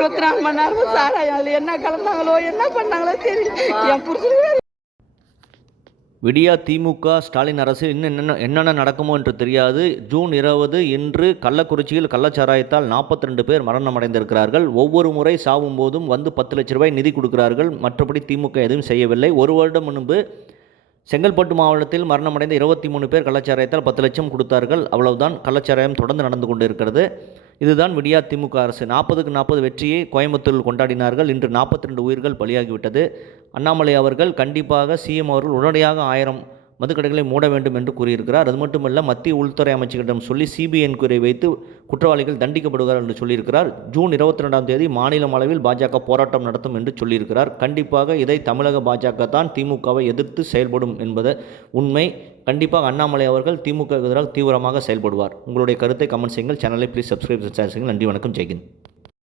24 மணி நேரமும் சாராயம் என்ன கலந்தாங்களோ என்ன பண்ணாங்களோ தெரியல. என் புருஷன் விடியா திமுக ஸ்டாலின் அரசு இன்னும் என்னென்ன நடக்குமோ என்று தெரியாது. ஜூன் 20 இன்று கள்ளக்குறிச்சியில் கள்ளச்சாராயத்தால் 42 பேர் மரணம் அடைந்திருக்கிறார்கள். ஒவ்வொரு முறை சாவும் போதும் வந்து 10 லட்ச ரூபாய் நிதி கொடுக்கிறார்கள். மற்றபடி திமுக எதுவும் செய்யவில்லை. ஒரு வருடம் முன்பு செங்கல்பட்டு மாவட்டத்தில் மரணமடைந்த 23 பேர் கள்ளச்சாராயத்தால் 10 லட்சம் கொடுத்தார்கள். அவ்வளவுதான். கள்ளச்சாராயம் தொடர்ந்து நடந்து கொண்டு இருக்கிறது. இதுதான் விடியா திமுக அரசு. 40க்கு 40 வெற்றியை கோயம்புத்தூரில் கொண்டாடினார்கள். இன்று 42 உயிர்கள் பலியாகிவிட்டது. அண்ணாமலை அவர்கள் கண்டிப்பாக சிஎம் அவர்கள் உடனடியாக 1000 மதுக்கடைகளை மூட வேண்டும் என்று கூறியிருக்கிறார். அது மட்டுமல்ல, மத்திய உள்துறை அமைச்சரிடம் சொல்லி சிபிஐ என்கொயரி வைத்து குற்றவாளிகள் தண்டிக்கப்படுகிறார் என்று சொல்லியிருக்கிறார். ஜூன் 22ஆம் தேதி மாநிலம் அளவில் பாஜக போராட்டம் நடத்தும் என்று சொல்லியிருக்கிறார். கண்டிப்பாக இதை தமிழக பாஜக தான் திமுகவை எதிர்த்து செயல்படும் என்பது உண்மை. கண்டிப்பாக அண்ணாமலை அவர்கள் திமுக எதிராக தீவிரமாக செயல்படுவார். உங்களுடைய கருத்தை கமெண்ட் செய்யுங்கள். சேனலை ப்ளீஸ் சப்ஸ்கிரைப் செய்யுங்கள். நன்றி, வணக்கம், ஜெய்ஹிந்த்.